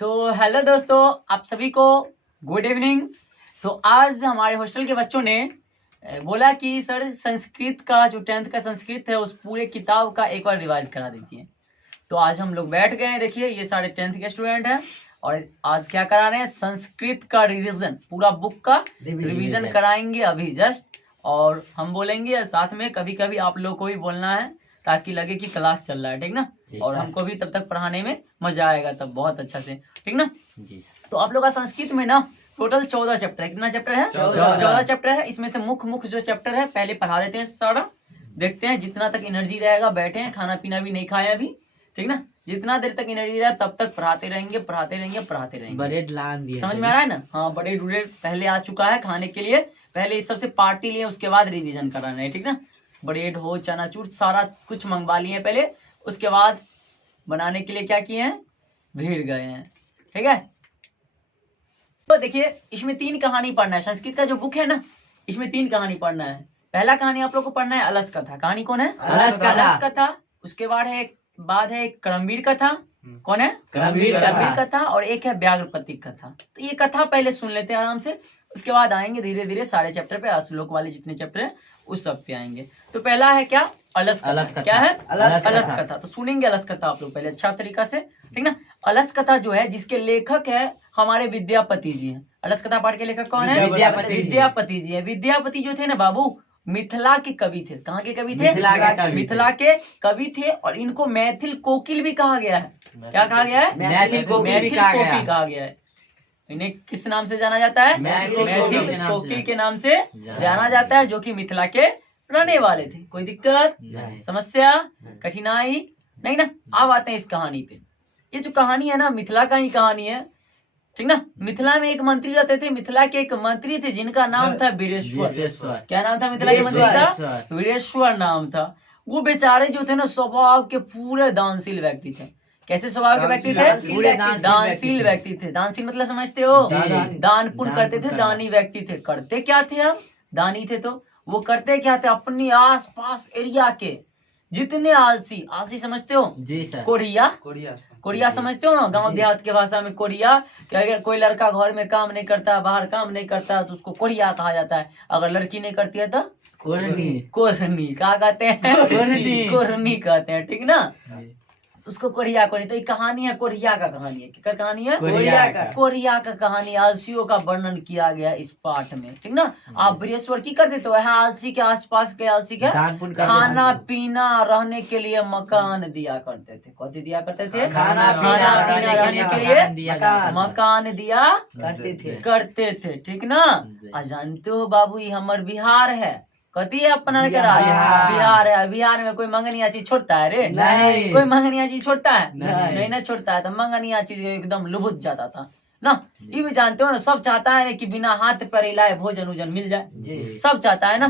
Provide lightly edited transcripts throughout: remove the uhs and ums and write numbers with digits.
तो हेलो दोस्तों, आप सभी को गुड इवनिंग। तो आज हमारे हॉस्टल के बच्चों ने बोला कि सर संस्कृत का जो 10th का संस्कृत है उस पूरे किताब का एक बार रिवाइज करा दीजिए। तो आज हम लोग बैठ गए हैं। देखिए ये सारे 10th के स्टूडेंट हैं और आज क्या करा रहे हैं, संस्कृत का रिवीजन, पूरा बुक का रिवीजन कराएंगे अभी जस्ट। और हम बोलेंगे साथ में, कभी कभी आप लोग को भी बोलना है ताकि लगे कि क्लास चल रहा है, ठीक ना। और हमको भी तब तक पढ़ाने में मजा आएगा, तब बहुत अच्छा से, ठीक ना जी। तो आप लोग का संस्कृत में ना टोटल 14 चैप्टर है। कितना चैप्टर है? 14 चैप्टर है। इसमें से मुख्य जो चैप्टर है पहले पढ़ा देते हैं सारा, देखते हैं जितना तक एनर्जी रहेगा। बैठे हैं, खाना पीना भी नहीं खाया अभी, ठीक ना। जितना देर तक एनर्जी रहे तब तक पढ़ाते रहेंगे। समझ में आ रहा है ना? हाँ, ब्रेड पहले आ चुका है खाने के लिए। पहले इस सबसे पार्टी लिए, उसके बाद रिवीजन कराना है, ठीक ना। ब्रेड हो, चनाचूर, सारा कुछ मंगवा लिए पहले, उसके बाद बनाने के लिए क्या किए हैं, भीड़ गए हैं, ठीक है। तो देखिए इसमें 3 कहानी पढ़ना है। संस्कृत का जो बुक है ना, इसमें 3 कहानी पढ़ना है। पहला कहानी आप लोग को पढ़ना है अलस कथा। कहानी कौन है? अलस कथा। उसके बाद है करमवीर कथा। कौन है? करमवीर कथा। और एक है व्याघ्रपति कथा। तो ये कथा पहले सुन लेते हैं आराम से, उसके बाद आएंगे धीरे धीरे सारे चैप्टर पे, श्लोक वाले जितने चैप्टर है उस सब पे आएंगे। तो पहला है क्या? अलस कथा। क्या है? अलस कथा। तो सुनेंगे अलस कथा आप लोग पहले अच्छा तरीका से, ठीक ना। अलस कथा जो है, जिसके लेखक है हमारे विद्यापति जी हैं। अलस कथा पाठ के लेखक कौन है? विद्यापति जी है। विद्यापति जो थे ना बाबू, मिथिला के कवि थे। कहाँ के कवि थे? मिथिला के कवि थे। और इनको मैथिल कोकिल भी कहा गया है। क्या कहा गया है? मैथिल कोकिल कहा गया है। इन्हें किस नाम से जाना जाता है? मैथिल कोकिल के नाम से जाना जाता है, जो कि मिथिला के रहने वाले थे। कोई दिक्कत, समस्या, कठिनाई नहीं ना? अब आते हैं इस कहानी पे। ये जो कहानी है ना, मिथिला का ही कहानी है, ठीक ना। मिथिला में एक मंत्री रहते थे। मिथिला के एक मंत्री थे जिनका नाम था वीरेश्वर। क्या नाम था मिथिला के मंत्री का? वीरेश्वर नाम था। वो बेचारे जो थे ना, स्वभाव के पूरे दानशील व्यक्ति थे। कैसे स्वभाव के व्यक्ति थे? दानशील व्यक्ति थे। दानशील मतलब समझते हो? दान पुण्य करते थे, दानी व्यक्ति थे। करते क्या थे? हम दानी थे तो वो करते क्या थे? अपनी आस पास एरिया के जितने आलसी समझते हो? जी सर। कोढ़िया समझते हो ना? गांव देहात के भाषा में कोढ़िया, कि अगर कोई लड़का घर में काम नहीं करता, बाहर काम नहीं करता, तो उसको कोढ़िया कहा जाता है। अगर लड़की नहीं करती है तो कोरनी कहा कहते हैं, कोरनी कहते हैं, ठीक ना। उसको कोढ़िया को नहीं। तो ये कहानी है कोढ़िया का कहानी है। क्या कहानी है? कोढ़िया का कहानी। आलसियों का वर्णन किया गया इस पाठ में, ठीक ना। आप वीरेश्वर की करते तो है आलसी के आसपास के आलसी के खाना पीना रहने के लिए मकान दिया करते थे। कौन दिया करते थे? खाना पीना रहने के लिए मकान दिया करते थे, ठीक ना। जानते हो बाबू, ये हमारे बिहार है। कथी है अपना के राज? बिहार है। बिहार में कोई मंगनिया चीज छोड़ता है रे? नहीं। कोई मंगनिया चीज छोड़ता है? नहीं ना छोड़ता है। तो मंगनिया चीज एकदम लुभुत जाता था ना। ये भी जानते हो ना, सब चाहता है ना कि बिना हाथ पर हिलाए भोजन उजन मिल जाए। सब चाहता है ना।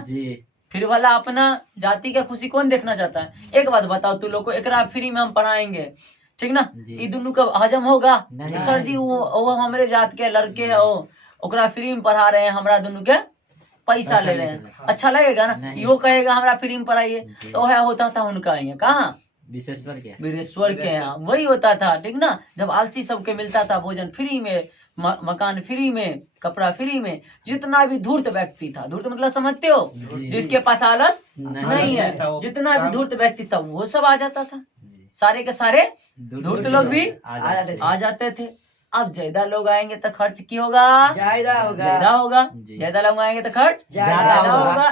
फिर वाला अपना जाति का खुशी कौन देखना चाहता है? एक बात बताओ तू लोग को, एकरा फ्री में हम पढ़ाएंगे, ठीक ना। ये दोनों का हजम होगा? सर जी वो हमारे जात के लड़के है, ओकरा फ्री में पढ़ा रहे हैं, हमारा दोनों के पैसा ले रहे हैं, अच्छा लगेगा ना। यो कहेगा हमारा फ्री में पढ़ाइए, तो है होता था उनका यहाँ। कहाँ? वीरेश्वर के यहाँ वही होता था, ठीक ना। जब आलसी सबके मिलता था भोजन फ्री में, मकान फ्री में, कपड़ा फ्री में। जितना भी धूर्त व्यक्ति था, धूर्त मतलब समझते हो? जिसके पास आलस नहीं है, जितना भी धूर्त व्यक्ति था वो सब आ जाता था। सारे के सारे धूर्त लोग भी आ जाते थे। अब ज्यादा लोग आएंगे तो खर्च की होगा? ज्यादा होगा। ज्यादा लोग आएंगे तो खर्च ज्यादा होगा।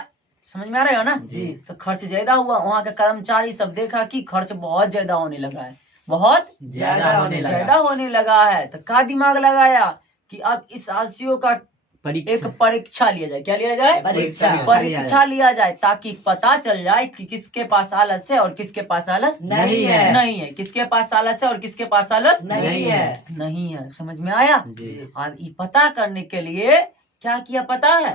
समझ में आ रहे हो ना जी। तो खर्च ज्यादा हुआ। वहाँ के कर्मचारी सब देखा कि खर्च बहुत ज्यादा होने लगा है, बहुत ज्यादा होने लगा है। तो क्या दिमाग लगाया कि अब इस आलसियों का एक परीक्षा लिया जाए। क्या लिया जाए? परीक्षा लिया जाए, ताकि पता चल जाए कि किसके पास आलस है और किसके पास आलस नहीं है। किसके पास आलस है और किसके पास आलस नहीं है। समझ में आया? अब ये पता करने के लिए क्या किया पता है?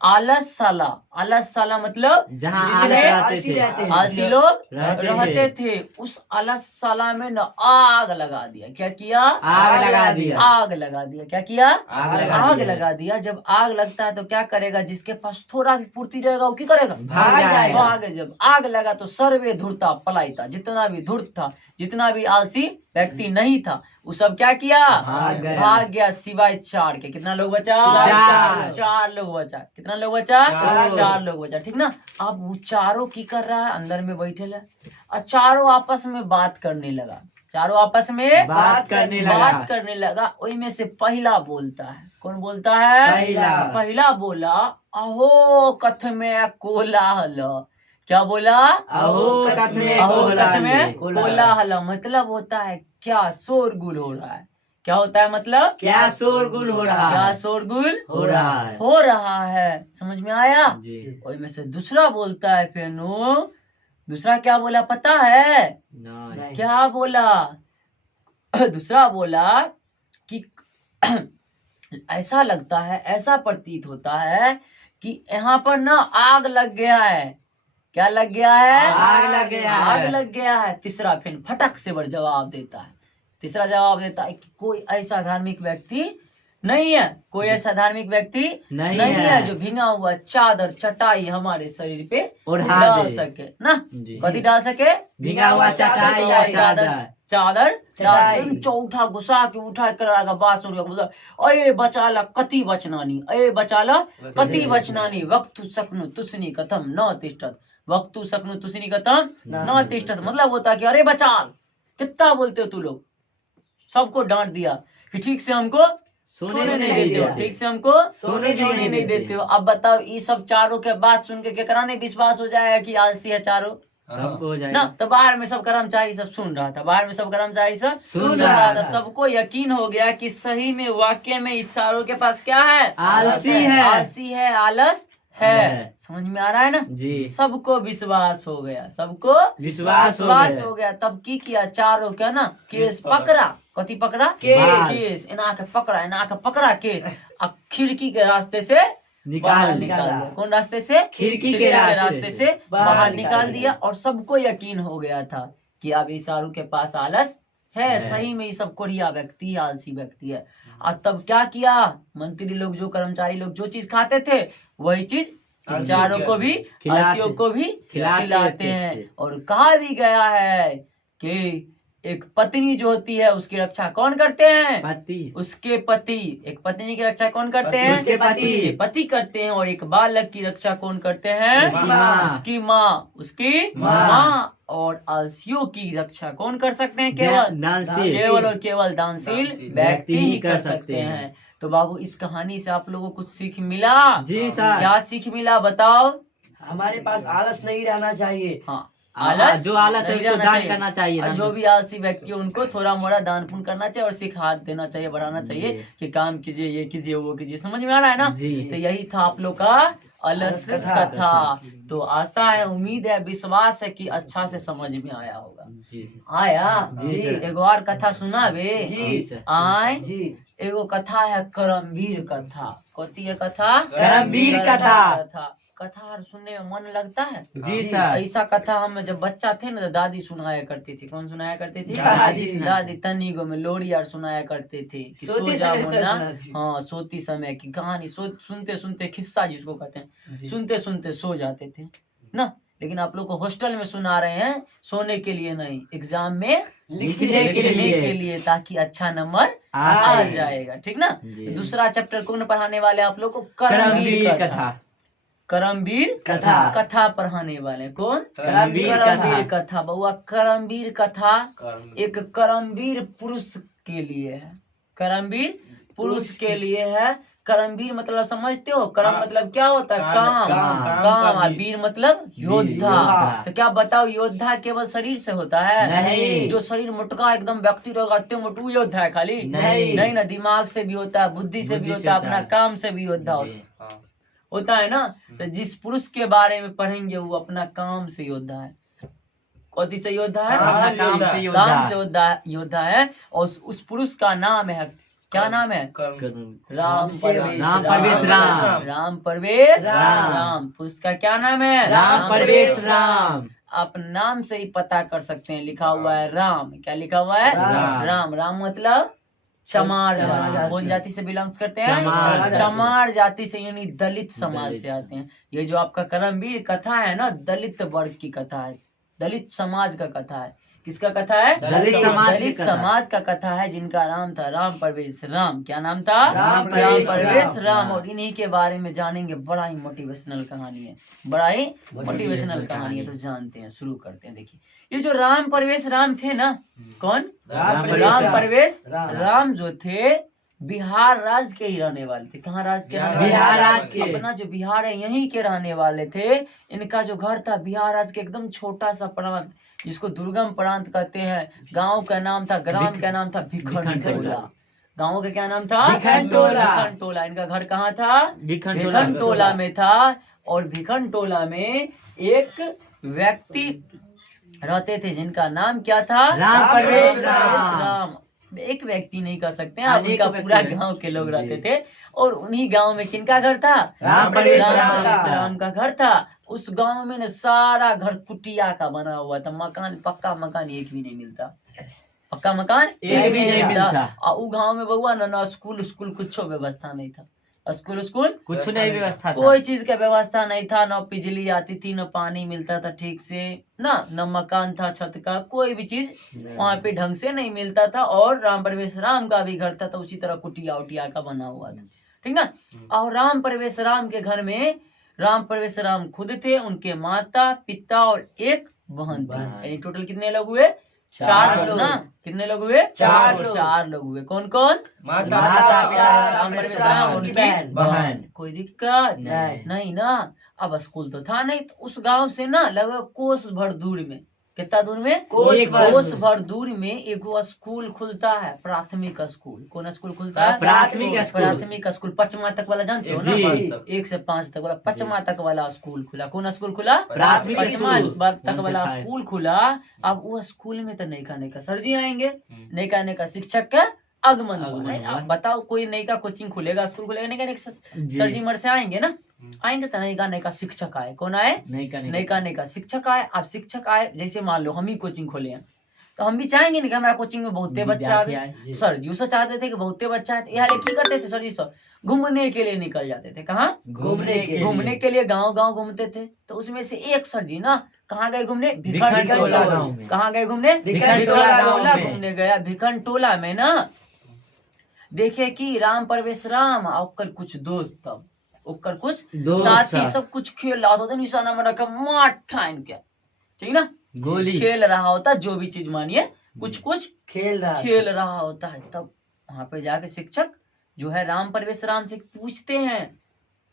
आलसशाला, आलसशाला मतलब जहाँ जिसमें आलसी रहते थे। आलसी लोग रहते रहते थे, उस आलसशाला में न आग लगा दिया। क्या किया? आग लगा दिया। आग लगा दिया। क्या किया? आग लगा दिया। जब आग लगता है तो क्या करेगा? जिसके पास थोड़ा भी पूर्ति रहेगा वो क्या करेगा? भाग जाएगा। भागे। जब आग लगा तो सर्वे धूर्ता पलायिता, जितना भी धूर्त था, जितना भी आलसी व्यक्ति नहीं था, वो सब क्या किया? भाग गया सिवाय 4 के। कितना लोग बचा? चार। 4 लोग बचा। कितना लोग बचा? चार। 4 लोग बचा। ठीक ना। अब वो चारों की कर रहा है, अंदर में बैठे है और चारों आपस में बात करने लगा। चारों आपस में बात करने लगा। वही में से पहला बोलता है। कौन बोलता है? पहला बोला, अहो कथ में कोलाहल। क्या बोला? अहो कथ में कोलाहल मतलब होता है क्या शोरगुल हो रहा है। क्या होता है मतलब? क्या शोरगुल हो रहा क्या है? शोरगुल हो रहा है। हो रहा है। समझ में आया? जी। वही में से दूसरा बोलता है। फिर दूसरा क्या बोला पता है? नहीं। क्या बोला? दूसरा बोला कि ऐसा लगता है, ऐसा प्रतीत होता है कि यहाँ पर ना आग लग गया है। क्या लग गया है? आग लग गया है। आग लग गया है। तीसरा फिर फटक से बड़ जवाब देता है। तीसरा जवाब देता है कि कोई ऐसा धार्मिक व्यक्ति नहीं है, कोई ऐसा धार्मिक व्यक्ति नहीं है जो भींगा हुआ चादर चटाई हमारे शरीर पे डाल सके ना। कथी डाल सके? भींगा हुआ चटाई या चादर चौथा गुस्सा के उठा कर बात सुन के अये बचाला कति बचनानी, अये बचाला कति बचनानी, वक्तु सकनु तुसनी कथम न तिष्ठत, वक्तु सकनु तुसनी कथम न तिष्ठत। मतलब होता कि अरे बचाल, कितना बोलते हो तू लोग। सबको डांट दिया कि ठीक से हमको सोने नहीं देते हो, ठीक से हमको सोने नहीं देते हो। अब बताओ ये सब चारों के बात सुन के कराने विश्वास हो जाएगा कि आलसी है चारों सबको हो जाएगा ना। तो बाहर में सब कर्मचारी सब सुन रहा था, बाहर में सब कर्मचारी सब सुन रहा था। सबको यकीन हो गया कि सही में वाकई में इस चारों के पास क्या है? आलसी है। आलसी है, आलस है। समझ में आ रहा है ना जी। सबको विश्वास हो गया, सबको विश्वास हो गया। तब की किया? चारों क्या ना केस पकड़ा। कथी पकड़ा? केस। इना के पकड़ा केस। अब खिड़की के रास्ते से बाहर निकाल दिया। कौन रास्ते से? खिड़की के रास्ते से बाहर निकाल दिया। और सबको यकीन हो गया था कि अब इस शाहरुख के पास आलस है। सही में ये सब कोढ़िया व्यक्ति, आलसी व्यक्ति है। और तब क्या किया? मंत्री लोग, जो कर्मचारी लोग जो चीज खाते थे वही चीज इस चारों को भी, आलसियों को भी खिलाते हैं। और कहा भी गया है कि एक पत्नी जो होती है उसकी रक्षा कौन करते हैं? पति। उसके पति। एक पत्नी की रक्षा कौन करते हैं? उसके पति करते हैं। और एक बालक की रक्षा कौन करते हैं? उसकी माँ। उसकी माँ। और आलसियों की रक्षा कौन कर सकते हैं? केवल और केवल दानशील व्यक्ति ही कर सकते हैं। तो बाबू इस कहानी से आप लोगों को कुछ सीख मिला? जी सर। क्या सीख मिला बताओ? हमारे पास आलस नहीं रहना चाहिए। हाँ, जो आलस है उसको दान करना चाहिए। और जो भी आलसी व्यक्ति उनको थोड़ा मोड़ा दान पुण्य करना चाहिए और सिखा देना चाहिए, बढ़ाना चाहिए कि काम कीजिए, ये कीजिए, वो कीजिए। समझ में आ रहा है ना? तो यही था आप लोग का अलस कथा। तो आशा है, उम्मीद है, विश्वास है कि अच्छा से समझ में आया होगा। आया जी। एगो और कथा सुनावे आए जी। एगो कथा है करमवीर कथा। कथी है कथा? करमवीर कथा। कथा सुनने में मन लगता है जी सर। ऐसा कथा हम जब बच्चा थे ना तो दादी सुनाया करती थी। कौन सुनाया करती थी? दादी तनी गो में लोरी यार सुनाया करते थे कि सो जा मुन्ना। हाँ, सोती समय की कहानी सुनते सुनते खिस्सा जिसको कहते हैं, सुनते सुनते सो जाते थे ना। लेकिन आप लोग को हॉस्टल में सुना रहे हैं, सोने के लिए नहीं, एग्जाम में लिखने के लिए, ताकि अच्छा नंबर आ जाएगा। ठीक ना। दूसरा चैप्टर कौन पढ़ाने वाले आप लोग को? करमवीर कथा। करमवीर कथा पढ़ाने वाले कौन? करमवीर कथा। बउआ करमवीर कथा एक करमवीर पुरुष के लिए है। करमवीर पुरुष के लिए है। करमवीर मतलब समझते हो? करम मतलब क्या होता है? काम। वीर मतलब योद्धा। तो क्या बताओ, योद्धा केवल शरीर से होता है? नहीं। जो शरीर मोटका एकदम व्यक्ति रहेगा मोटू योद्धा है खाली? नहीं ना, दिमाग से भी होता है, बुद्धि से भी होता है, अपना काम से भी योद्धा होता है ना। तो जिस पुरुष के बारे में पढ़ेंगे वो अपना काम से योद्धा है। कौन से योद्धा है? काम से योद्धा है। और उस पुरुष का नाम है क्या नाम है? राम परवेश राम परवेश राम। राम परवेश राम। राम। उसका क्या नाम है? राम परवेश राम। आप नाम से ही पता कर सकते हैं, लिखा हुआ है राम। क्या लिखा हुआ है? राम। राम। राम मतलब चमार चमार जाति। कौन जाति से बिलोंग्स करते हैं? चमार। चमार जाति से, यानी दलित समाज दलित। से आते हैं। ये जो आपका करमवीर कथा है ना, दलित वर्ग की कथा है, दलित समाज का कथा है। किसका कथा है? दलित समाज की दलित कथा। समाज का कथा है, जिनका नाम था राम परवेश राम। क्या नाम था? राम परवेश परवेश राम। और इन्हीं के बारे में जानेंगे। बड़ा ही मोटिवेशनल कहानी है, बड़ा ही मोटिवेशनल कहानी है। तो जानते हैं, शुरू करते हैं। देखिए, ये जो राम परवेश राम थे ना, कौन? राम राम परवेश राम। राम जो थे, बिहार राज्य के ही रहने वाले थे। कहाँ राज्य के रहने वाले? बिहार राज्य के। अपना जो बिहार है, यहीं के रहने वाले थे। इनका जो घर था बिहार राज्य के एकदम छोटा सा प्रांत, जिसको दुर्गम प्रांत कहते हैं। गांव का नाम था, ग्राम का नाम था भिखनटोला। गांव का क्या नाम था? भिखनटोला। भिखनटोला। इनका घर कहाँ था? भिखनटोला। भिखनटोला में था। और भिखनटोला में एक व्यक्ति रहते थे, जिनका नाम क्या था? राम परवेश राम। एक व्यक्ति नहीं कह सकते हैं आप, अनेक उनका पूरा व्यक्ति गांव के लोग जी। रहते थे। और उन्हीं गांव में किनका घर था? राम परवेश राम का घर था। उस गांव में न सारा घर कुटिया का बना हुआ था। मकान, पक्का मकान एक भी नहीं मिलता। पक्का मकान एक भी नहीं मिलता। और वो गांव में बउआ ना स्कूल कुछ व्यवस्था नहीं था। स्कूल कुछ नहीं व्यवस्था था। कोई चीज का व्यवस्था नहीं था। न बिजली आती थी, न पानी मिलता था ठीक से, न मकान था छत का, कोई भी चीज वहाँ पे ढंग से नहीं मिलता था। और राम परवेश राम का भी घर था, तो उसी तरह कुटिया उटिया का बना हुआ था, ठीक ना। और राम परवेश राम के घर में राम परवेश राम खुद थे, उनके माता पिता और एक बहन थी। यानी टोटल कितने लोग हुए? चार लोग ना। कितने लोग हुए? चार लोग हुए। कौन कौन? माता पिता, राम परवेश राम, उनकी बहन। बहन। कोई दिक्कत नहीं। नहीं ना। अब स्कूल तो था नहीं, तो उस गांव से ना लगभग कोस भर दूर में, कितना दूर में? कोस भर दूर में एगो स्कूल खुलता है, प्राथमिक स्कूल। कौन स्कूल खुलता है? प्राथमिक स्कूल। 5वीं तक वाला जानते हो ना? जी। 1 से 5 तक वाला 5वीं तक वाला स्कूल खुला। कौन स्कूल खुला? प्राथमिक 5वीं स्कूल। तक वाला स्कूल खुला। अब वो स्कूल में तो नैका सर जी आएंगे, नैका शिक्षक का आगमन हुआ। अब बताओ, कोई नैका कोचिंग खुलेगा, स्कूल खुलेगा, नैका सर जी मर से आएंगे ना, आएंगे तो नैका शिक्षक आए। कौन आए? नैका शिक्षक आए। अब शिक्षक आए, जैसे मान लो हम ही कोचिंग खोले हैं, तो हम भी चाहेंगे नहीं कि हमारा कोचिंग में बहुते बच्चा आए। सर जी उससे चाहते थे कि बहुते बच्चा है, तो यहाँ की करते थे सर जी, सब घूमने के लिए निकल जाते थे। कहाँ? घूमने के लिए गांव गांव घूमते थे। तो उसमें से एक सर जी ना कहाँ गए घूमने? भिखनटोला गांव में। कहाँ गए घूमने? भिखनटोला घूमने गया। भिखनटोला में ना देखे कि राम परवेश राम और कुछ दोस्त, तब ओकर कुछ साथी सब कुछ खेल रहा होता, निशाना में रखा मार ठान के, ठीक ना, गोली खेल रहा होता, जो भी चीज मानिए कुछ खेल रहा होता है। तब वहां पर जाके शिक्षक जो है राम परवेश राम से पूछते हैं,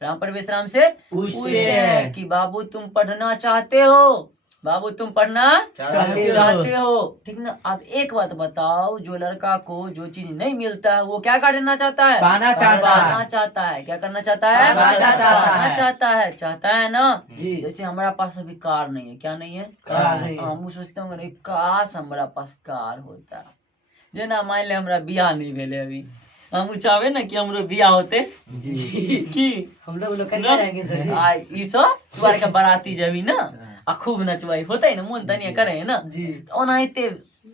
राम परवेश राम से पूछते हैं कि बाबू तुम पढ़ना चाहते हो? बाबू तुम पढ़ना चाहते हो, ठीक ना। अब एक बात बताओ, जो लड़का को जो चीज नहीं मिलता है वो क्या करना चाहता है? पाना चाहता है। क्या करना चाहता है? पाना चाहता है ना। जी। जैसे हमारा पास अभी कार नहीं है, क्या नहीं है? कार नहीं है। हम सोचते होंगे काश हमारा पास कार होता। जेना मान ले हमरा बियाह नहीं भेले अभी, हम चाहे ना कि हमरो बियाह होते कि हम लोग करेंगे सर जी। ई सब तुम्हारे का बाराती जबी ना आ खूब नचवाई होता है ना, मन तनिया करे है ना जी। ओनाहिते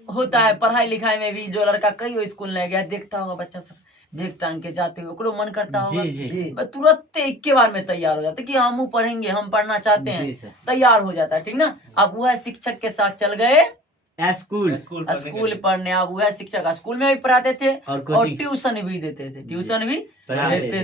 होता है। पढ़ाई लिखाई में भी जो लड़का कहीं स्कूल नहीं गया, देखता होगा बच्चा सब बैग टांग के जाते हुए, ओकरो मन करता होगा तुरंत एक बार में तैयार हो जाता है कि हम पढ़ेंगे, हम पढ़ना चाहते हैं, तैयार हो जाता है, ठीक ना। अब वह शिक्षक के साथ चल गए स्कूल पढ़ने। अब वह शिक्षक स्कूल में भी पढ़ाते थे और ट्यूशन भी देते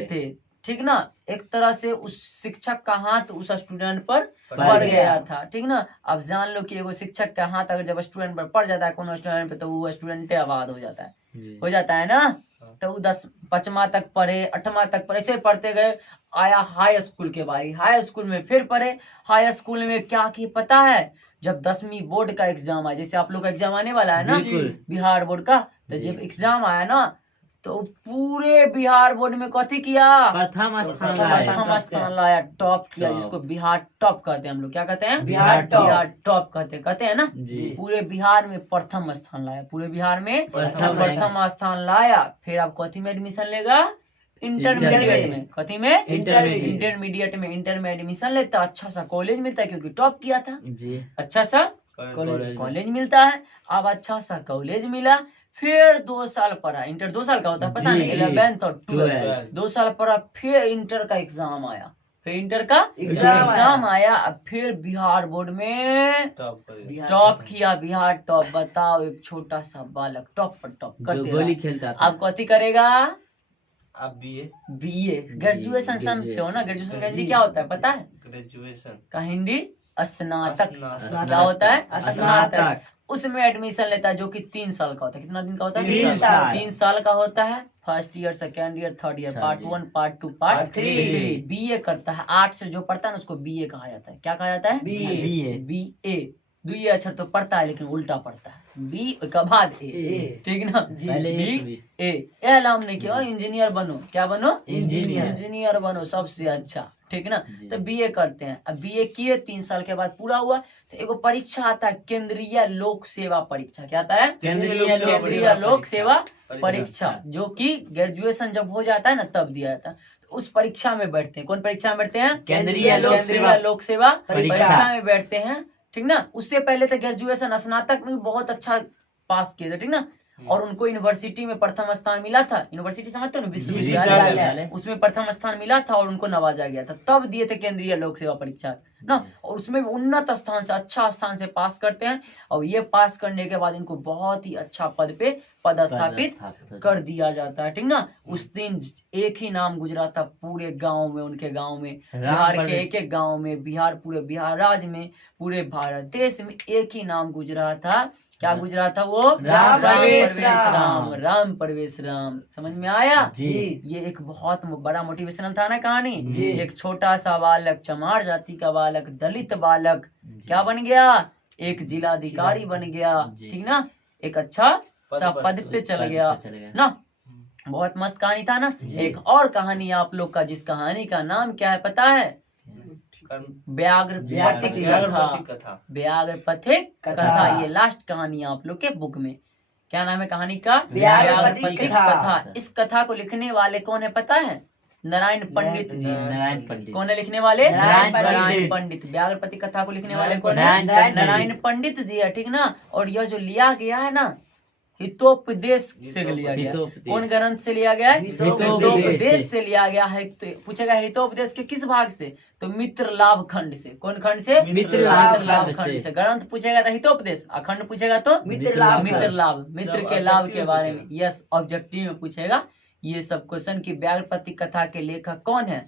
थे, ठीक ना। एक तरह से उस शिक्षक का हाथ उस स्टूडेंट पर पड़ गया था, ठीक ना। अब जान लो कि एगो शिक्षक का हाथ अगर जब स्टूडेंट पर पड़ जाता है, कोनो स्टूडेंट पे, तो वो स्टूडेंट आबाद हो जाता है ना। तो 5वीं तक पढ़े, 8वीं तक पढ़े, ऐसे पढ़ते गए। आया हाई स्कूल के बारी, हाई स्कूल में फिर पढ़े। हाई स्कूल में क्या की पता है, जब 10वीं बोर्ड का एग्जाम आया, जैसे आप लोग का एग्जाम आने वाला है ना बिहार बोर्ड का, तो जब एग्जाम आया ना, तो पूरे बिहार बोर्ड में कथी किया, प्रथम स्थान प्रथम लाया। प्रथम स्थान लाया, टॉप किया, टॉप। जिसको बिहार टॉप कहते हैं हम लोग। क्या कहते हैं? बिहार टॉप। बिहार टॉप कहते हैं ना। जी। पूरे बिहार में प्रथम स्थान लाया, पूरे बिहार में प्रथम प्रथम स्थान लाया। फिर आप कथी में एडमिशन लेगा? इंटरमीडिएट में। कथी में? इंटरमीडिएट में। इंटर में एडमिशन लेता, अच्छा सा कॉलेज मिलता है क्योंकि टॉप किया था, जी। अच्छा सा कॉलेज मिलता है। अब अच्छा सा कॉलेज मिला, फिर 2 साल पढ़ा। इंटर 2 साल का होता है, पता जी, नहीं, जी। 11th और 12th 12th। 2 साल पढ़ा, फिर इंटर का एग्जाम आया, फिर इंटर का एग्जाम एग्जाम आया। अब फिर बिहार बोर्ड में टॉप किया, बिहार टॉप। बताओ, एक छोटा सा बालक टॉप पर टॉप जो करते गोली रहा। खेलता था। अब कथी करेगा? आप बीए बीए, ग्रेजुएशन समझते हो ना? ग्रेजुएशन का हिंदी क्या होता है पता है? ग्रेजुएशन का हिंदी स्नातक। स्नातक। क्या होता है? स्नातक। स्नातक। उसमें एडमिशन लेता है, जो कि 3 साल का होता है। कितना दिन का होता है? 3 साल। 3 साल का होता है। First year, second year, third year, part 1, part 2, part Part 3। three। BA करता है। 8 से जो पढ़ता है ना उसको बीए कहा जाता है। क्या कहा जाता है? BA। बीए। 2 अक्षर तो पढ़ता है लेकिन उल्टा पढ़ता है, बी के बाद ए, ए। ठीक ना? पहले बी एक भी। ए। यह नाम नहीं किया, इंजीनियर बनो। क्या बनो? इंजीनियर। इंजीनियर बनो, सबसे अच्छा, ठीक ना? जी। तो बीए करते हैं। अब बीए किए, 3 साल के बाद पूरा हुआ तो एगो परीक्षा आता है, केंद्रीय लोक सेवा परीक्षा। क्या आता है? केंद्रीय लोक सेवा परीक्षा, जो कि ग्रेजुएशन जब हो जाता है ना तब दिया जाता है। तो उस परीक्षा में बैठते हैं। कौन परीक्षा में बैठते हैं? केंद्रीय लोक सेवा परीक्षा। परीक्षा में बैठते हैं, ठीक ना? उससे पहले तो ग्रेजुएशन स्नातक में भी बहुत अच्छा पास किए थे, ठीक ना? और उनको यूनिवर्सिटी में प्रथम स्थान मिला था। यूनिवर्सिटी समझते हो ना? विश्वविद्यालय। उसमें प्रथम स्थान मिला था और उनको नवाजा गया था, तब दिए थे केंद्रीय लोक सेवा परीक्षा ना। और उसमें भी उन्नत स्थान से, अच्छा स्थान से पास करते हैं। और ये पास करने के बाद इनको बहुत ही अच्छा पद पे पदस्थापित कर दिया जाता है, ठीक ना? उस दिन एक ही नाम गुजरा था पूरे गांव में, उनके गांव में, बिहार के एक एक गांव में, बिहार, पूरे बिहार राज्य में, पूरे भारत देश में एक ही नाम गुजरा था। क्या गुजरा था वो? राम प्रवेश राम। राम प्रवेश राम। समझ में आया? जी। ये एक बहुत बड़ा मोटिवेशनल था ना कहानी। जी। एक छोटा सा बालक, चमार जाति का बालक, दलित बालक, क्या बन गया? एक जिलाधिकारी बन गया, जी। ठीक ना? एक अच्छा सा पद पे चल गया चल ना। बहुत मस्त कहानी था ना। एक और कहानी आप लोग का, जिस कहानी का नाम क्या है पता है? व्याघ्र पथिक कथा। कथा। व्याघ्र पथिक कथा। कथा, ये लास्ट कहानी आप लोग के बुक में। क्या नाम है कहानी का? व्याघ्र पथिक पथिक कथा। इस कथा को लिखने वाले कौन है पता है? नारायण पंडित जी। नारायण पंडित। कौन है लिखने वाले? नारायण नारायण पंडित। व्याघ्र पथिक कथा को लिखने वाले कौन है? नारायण पंडित। नारायण पंडित जी है, ठीक ना? और यह जो लिया गया है ना, हितोपदेश से लिया गया। हितोपदेश। कौन ग्रंथ से लिया गया है? हितोपदेश हितोपदेश से लिया गया है। तो पूछेगा हितोपदेश के किस भाग से? तो मित्र लाभ खंड से। कौन खंड से? मित्र लाभ लाभ खंड खंड से। से। ग्रंथ पूछेगा तो हितोपदेश, अखंड पूछेगा तो मित्र लाभ मित्र खंड। लाभ, मित्र सब के लाभ के objective बारे में में। यस, ऑब्जेक्टिव में पूछेगा ये सब क्वेश्चन की व्याघ्र पथिक कथा के लेखक कौन है?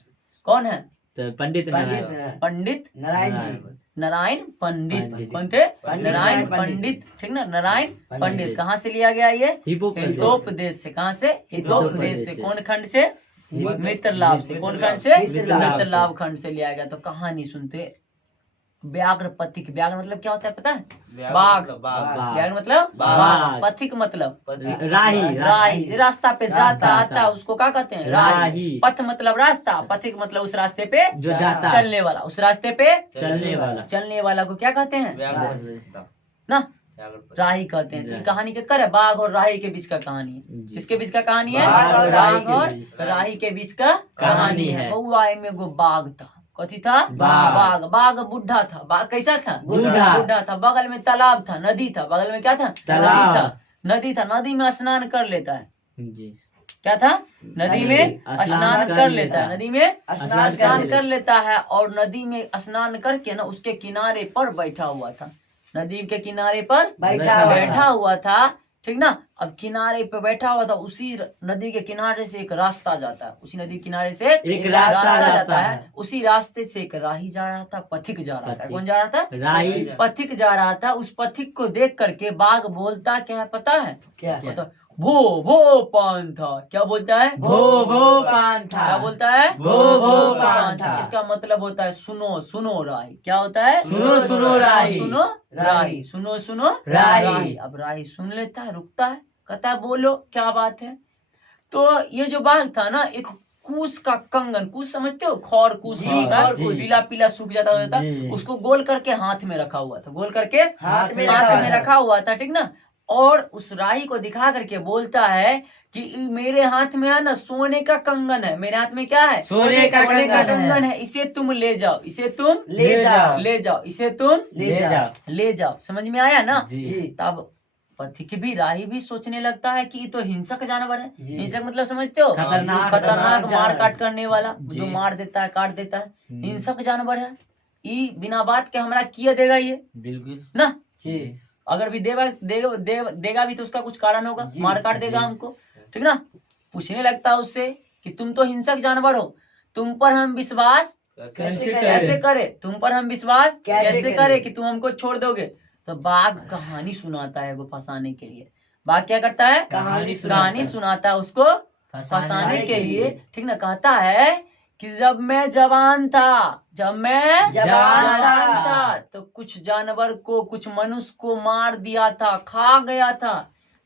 कौन है? तो पंडित नारायण। पंडित पंडित नारायण जी। नारायण पंडित। पंडित। कौन थे? पंडित नारायण नारायण पंडित, ठीक ना? नारायण पंडित। पंडित। कहाँ से लिया गया ये? हिपोपदेश। हितोपदेश से। कहाँ से? हितोपदेश से। से। कौन खंड से? मित्र लाभ से। कौन खंड से? मित्र लाभ मित्र से। लाभ खंड से लिया गया। तो कहानी सुनते। व्याघ्र पथिक, व्याघ्र मतलब क्या होता है पता है? बाघ। बाघ। व्याघ्र मतलब बाघ। बाघ। पथिक मतलब राही। राही, जो रास्ता पे जाता रास्ता आता उसको क्या कहते हैं? राही। राही। पथ मतलब रास्ता, पथिक मतलब उस रास्ते पे जो जाता है। चलने वाला, उस रास्ते पे चलने वाला। चलने वाला को क्या कहते हैं? ना, राही कहते हैं। तो ये राही। कहानी के कर है, बाघ और राही के बीच का कहानी है। जी। किसके बीच का कहानी है? बाघ और बाघ राही और के बीच। राही के बीच का कहानी है। है। बउआ में एगो बाघ था। कथी था? बाघ। बाघ। बाघ बूढ़ा था। बाघ कैसा था? बूढ़ा। बूढ़ा था। बगल में तालाब था, नदी था। बगल में क्या था? तालाब। नदी था। नदी था। नदी में स्नान कर लेता है। जी। क्या था? नदी में स्नान कर लेता है। नदी में स्नान कर लेता है। और नदी में स्नान करके ना उसके किनारे पर बैठा हुआ था। नदी के किनारे पर बैठा हुआ था, ठीक ना? अब किनारे पे बैठा हुआ था, उसी नदी के किनारे से एक रास्ता जाता है। उसी नदी के किनारे से एक रास्ता जाता है। उसी रास्ते से एक राही जा रहा था, पथिक जा रहा था। पथिक। कौन जा रहा था? राही। पथिक जा रहा था। उस पथिक को देख करके बाघ बोलता क्या है पता है? क्या? मतलब भो पान था। क्या बोलता है? भो पान था। क्या बोलता है? भो पान था। इसका मतलब होता है सुनो सुनो राही। क्या होता है? सुनो राही। सुनो राही। सुनो सुनो राही। अब राही सुन लेता है, रुकता है, कहता है बोलो क्या बात है? तो ये जो बाघ था ना, एक कूस का कंगन, कूस समझते हो, खौर कूस जी, होता है, खौर कूस। पीला पीला सूख जाता होता था, जी। उसको गोल करके हाथ में रखा हुआ था, गोल करके हाथ में हाथ में रखा रखा हुआ था, ठीक ना। और उस राही को दिखा करके बोलता है कि मेरे हाथ में है ना सोने का कंगन है, मेरे हाथ में क्या है, सोने का कंगन है, इसे तुम ले जाओ, इसे तुम ले जाओ ले जाओ, इसे तुम ले जाओ। ले जाओ। समझ में आया ना। जी। जी तब पथिक भी राही भी सोचने लगता है कि ये तो हिंसक जानवर है। जी। हिंसक मतलब समझते हो, खतरनाक खतरनाक मार जानवर। काट करने वाला, जी। जो मार देता है, काट देता है, हम्म। हिंसक जानवर है। ये बिना बात के हमरा किया देगा ये बिल्कुल ना। जी अगर भी देगा भी तो उसका कुछ कारण होगा, जी, मार काट देगा जी। हमको, ठीक ना। पूछने लगता है उससे कि तुम तो हिंसक जानवर हो, तुम पर हम विश्वास कैसे कैसे करे, तुम पर हम विश्वास कैसे कैसे करें? करे कि तुम हमको छोड़ दोगे। तो बाघ कहानी सुनाता है वो फंसाने के लिए। बाघ क्या करता है, कहानी कहानी सुनाता है उसको फंसाने के लिए, ठीक ना। कहता है कि जब मैं जवान था, जब मैं जवान था तो कुछ जानवर को, कुछ मनुष्य को मार दिया था, खा गया था,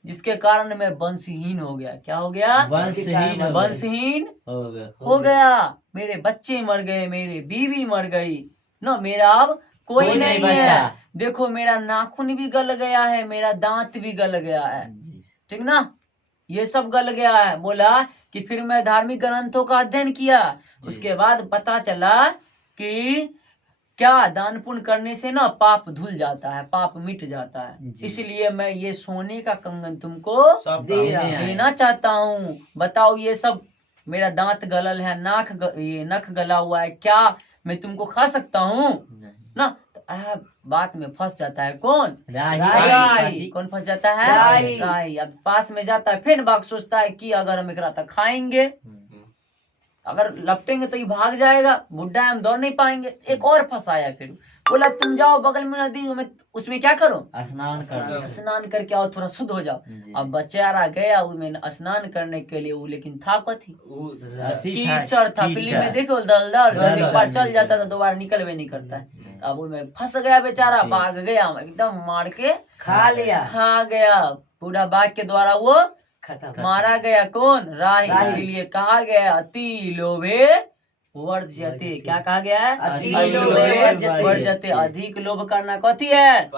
जिसके कारण मैं वंशहीन हो गया। क्या हो गया, वंशहीन हो गए। वंशहीन हो गया। हो गया। मेरे बच्चे मर गए, मेरी बीवी मर गई ना, मेरा अब कोई कोई नहीं नहीं है। बचा। देखो मेरा नाखून भी गल गया है, मेरा दांत भी गल गया है, जी। ठीक ना, ये सब गल गया है। बोला कि फिर मैं धार्मिक ग्रंथों का अध्ययन किया, उसके बाद पता चला कि क्या दान पुण्य करने से ना पाप धुल जाता है, पाप मिट जाता है। जी। इसलिए मैं ये सोने का कंगन तुमको सब दे रहा है। देना चाहता हूँ। बताओ ये सब, मेरा दांत गलल है, ये नख गला हुआ है, क्या मैं तुमको खा सकता हूँ नहीं। ना। तो बात में फंस जाता है कौन, राही। कौन फंस जाता है, राही। राही। अब पास में जाता है, फिर बाघ सोचता है कि अगर हम एकरा तक खाएंगे, हम्म। अगर लपटेंगे तो ये भाग जाएगा, बुढ़ा है, हम दौड़ नहीं पाएंगे। एक और फंसाया, फिर बोला तुम जाओ बगल में नदी, उसमें क्या करो, स्नान कर। स्नान करके आओ, थोड़ा शुद्ध हो जाओ। जी। अब बेचारा गया उसमें स्नान करने के लिए, वो लेकिन था कथी, अथी था, कीचड़ था। कीचड़। फिल्म में देखो दलदल, जब एक बार चल दलदल। जाता तो दोबारा निकलवे नहीं करता है। अब उसमें फंस गया बेचारा, जी। भाग गया, एकदम मार के खा लिया खा गया। पूरा बाघ के द्वारा वो खत्म मारा गया। कौन, राही। राही। इसीलिए कहा गया अति लोभे वर्जते। क्या कहा गया है, अति अति लोभे लोभे वर्जते। वर्जते। अधिक लोभ करना कथी है,